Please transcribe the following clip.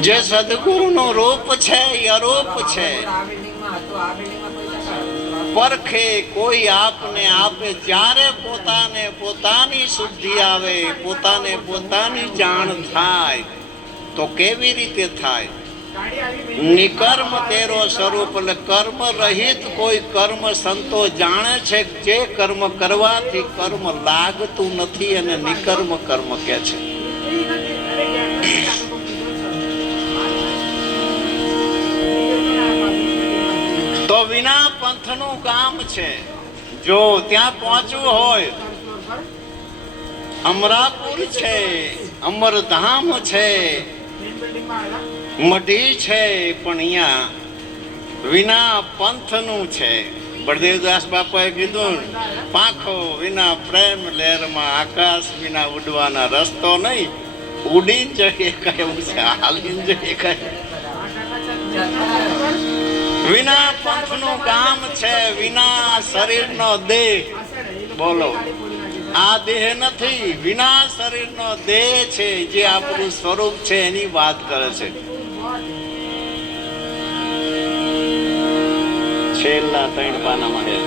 જે સદગુરુનું રૂપ છે એ અરૂપ છે. પરખે કોઈ આપને આપે, જ્યારે પોતાને પોતાની શુદ્ધિ આવે, પોતાને પોતાની જાણ થાય, તો કેવી રીતે થાય? નિકર્મ તેરો સ્વરૂપ એટલે કર્મ રહિત કોઈ કર્મ સંતો જાણે છે જે કર્મ કરવાથી કર્મ લાગતું નથી અને નિકર્મ કર્મ કે છે. વિના પંથનું કામ છે. જો ત્યાં પહોંચવું હોય, અમરાપુર છે, અમરધામ છે, મઢી છે, પણ અહીંયા વિના પંથનું છે. બળદેવદાસ બાપાએ કીધું, પાંખો વિના પ્રેમ લહેરમાં આકાશ વિના ઉડવાના રસ્તો નહીં. ઉડીને જઈએ. કહેવું છે? હાલીને જઈએ કાંઈ? વિના પંથનું કામ છે, વિના શરીરનો દેહ. બોલો. આ દેહ નથી, વિના શરીરનો દેહ છે, જે આપણું સ્વરૂપ છે, એની વાત કરે છે. છેલ્લા ત્રણ પાનામાં છે